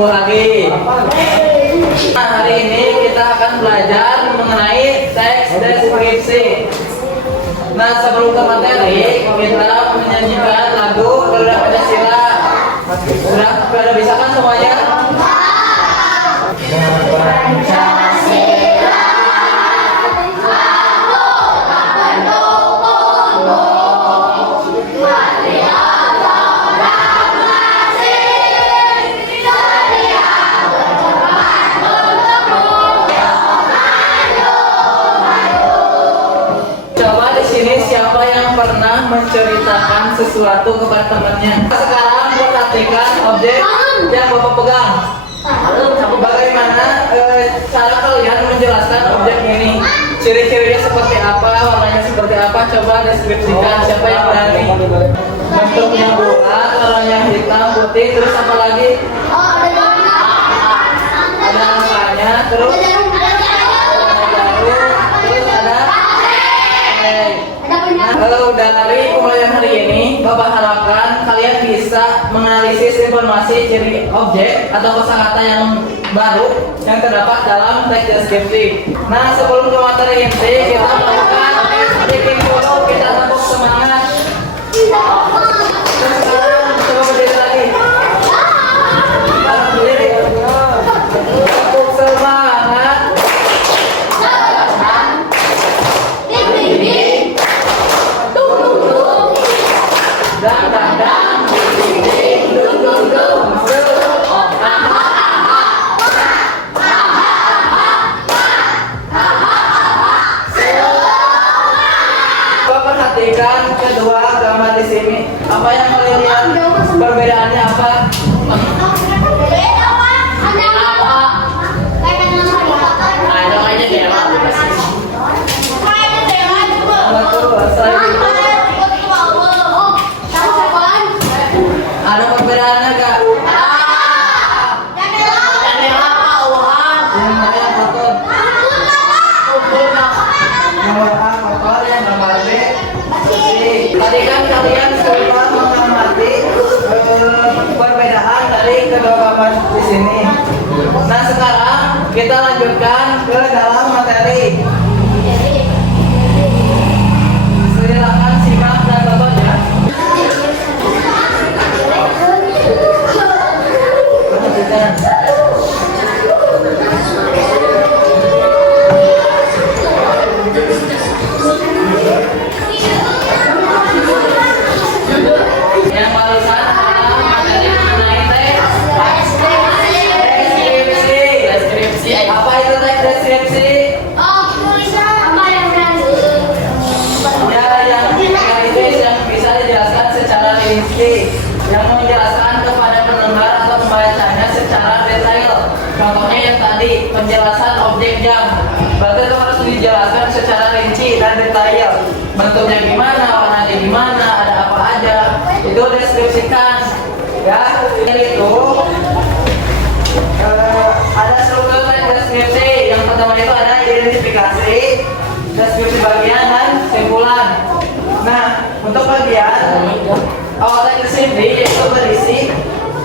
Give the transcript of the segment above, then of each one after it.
ketemu lagi. Nah, hari ini kita akan belajar mengenai teks deskripsi. Nah, sebelum ke materi, kita menyanyikan lagu Garuda Pancasila. Sudah bisa kan semuanya? Pernah menceritakan sesuatu kepada temannya. Sekarang perhatikan objek yang Bapak pegang. Bagaimana cara kalian menjelaskan objek ini? Ciri-cirinya seperti apa, warnanya seperti apa? Coba deskripsikan. Siapa yang berani? Bentuknya bulat, warnanya hitam, putih, terus apa lagi? Ada angkanya, terus dari pembelajaran hari ini, Bapak harapkan kalian bisa menganalisis informasi ciri objek atau kosakata yang baru yang terdapat dalam teks deskripsi. Nah, sebelum ke materi inti, kita melakukan speaking dulu, kita tepuk semangat. Terus sekarang coba berdiri lagi. Berdiri. Tepuk semangat. Perhatikan kedua gambar di sini. Apa yang kalian lihat? Perbedaannya apa? Ada perbedaannya gak? Tadi kan kalian semua mengamati perbedaan dari kedua gambar di sini. Nah, sekarang kita lanjutkan ke dalam materi. Silakan simak dan tonton ya. Yang barusan adalah materi mengenai teks deskripsi. Apa itu teks deskripsi? Yang bisa dijelaskan secara rinci, yang menjelaskan kepada pendengar atau pembacanya secara detail. Contohnya yang tadi, penjelasan objek jam. Berarti itu harus dijelaskan secara rinci dan detail. Bentuknya gimana, warnanya gimana, ada apa aja, itu deskripsikan. Ya, ini itu ada struktur teks deskripsi. Yang pertama itu ada identifikasi, deskripsi bagian dan kesimpulan. Nah, untuk bagian awal teks deskripsi yaitu berisi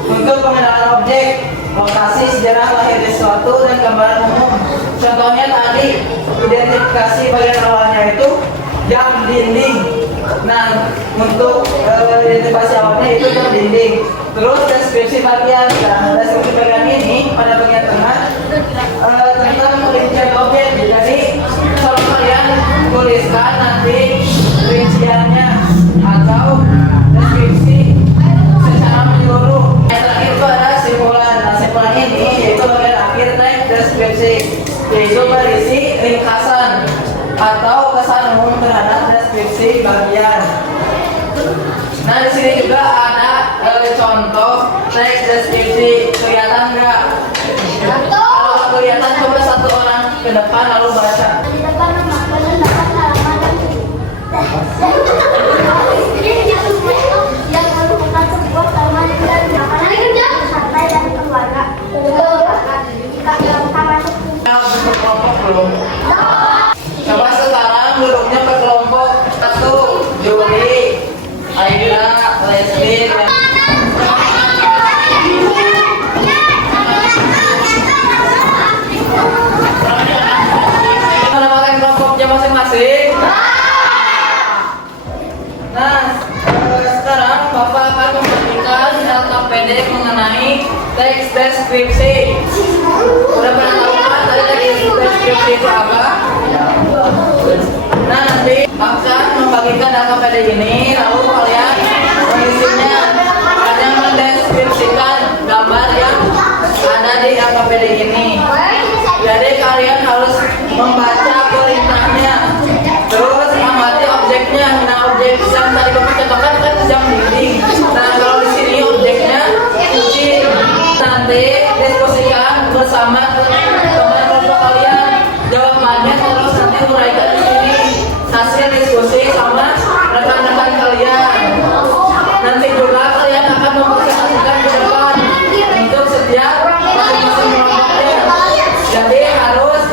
untuk pengenalan objek, lokasi, sejarah lahir sesuatu, dan gambaran umum. Contohnya tadi, identifikasi bagian awalnya itu jam dinding. Nah, untuk identifikasi awalnya itu jam dinding. Terus deskripsi bagian. Nah, deskripsi bagian ini pada bagian tengah tentang perincian objek. Jadi, kalau kalian tuliskan nanti rinciannya atau deskripsi secara menyeluruh. Yang terakhir itu ada simpulan. Nah, simpulan ini yaitu bagian akhir teks deskripsi, yaitu berisi ringkasan atau kesan umum terhadap deskripsi bagian. Nah, di sini juga ada contoh teks deskripsi. Kelihatan nggak? Kalau kelihatan, coba satu orang ke depan lalu baca. Yang merupakan sebuah taman dan makanan santai dan keluarga. Berkelompok belum? Coba sekarang duduknya per kelompok. Satu, Juli, Aida, Leslie, dan singkat pendek mengenai teks deskripsi. Udah pernah tahu kan tadi teks deskripsi itu apa? Nah, nanti akan membagikan data pendek ini, lalu kalian mengisinya. Kalian mendeskripsikan gambar yang ada di data pendek ini. Jadi kalian harus membaca perintahnya, terus amati objeknya. Nah, objek yang tadi kami contohkan kan jam dinding. Nah, kalau di sini objeknya kucing. Nanti diskusikan bersama teman kelompok kalian jawabannya, terus nanti uraikan di sini hasil diskusi sama rekan-rekan kalian. Nanti juga kalian akan mempresentasikan ke depan untuk setiap masing-masing kelompoknya. Jadi harus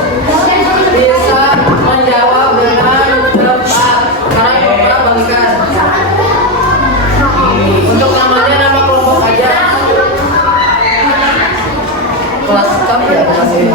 bisa menjawab dengan tepat karena itu kita bagikan. Untuk namanya nama kelompok aja. Kelas kami ya kelas ini.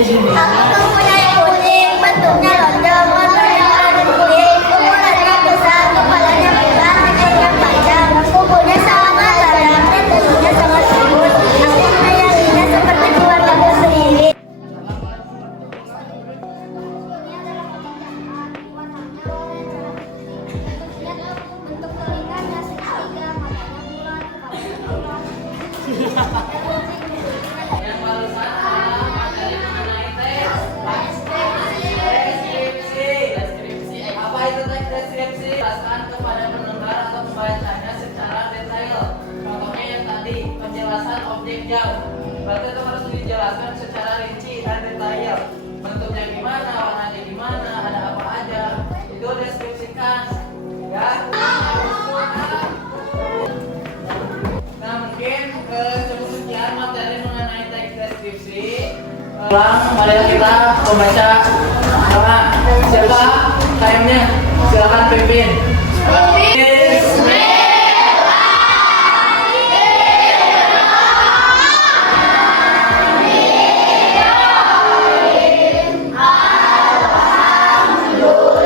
Aku mempunyai kucing, bentuknya lonjong, warnanya warna kuning, ukurannya besar, kepalanya bulat, lehernya panjang, kukunya sangat tajam dan tubuhnya sangat lembut. Aku menyayanginya seperti keluargaku sendiri. Bentuk telinganya segitiga, matanya bulat, kepalanya bulat. Yang barusan adalah materi mengenai deskripsi. Apa itu teks deskripsi? Jelaskan kepada pendengar atau pembacanya secara detail. Contohnya yang tadi, penjelasan objek jam. Berarti itu harus dijelaskan secara rinci dan detail. Bentuknya gimana, warnanya gimana, ada apa aja. Itu deskripsikan. Ya. Nah, mungkin cukup sekian materi mengenai teks deskripsi. Mari kita membaca sama siapa time-nya. Silakan pimpin. Alhamdulillah.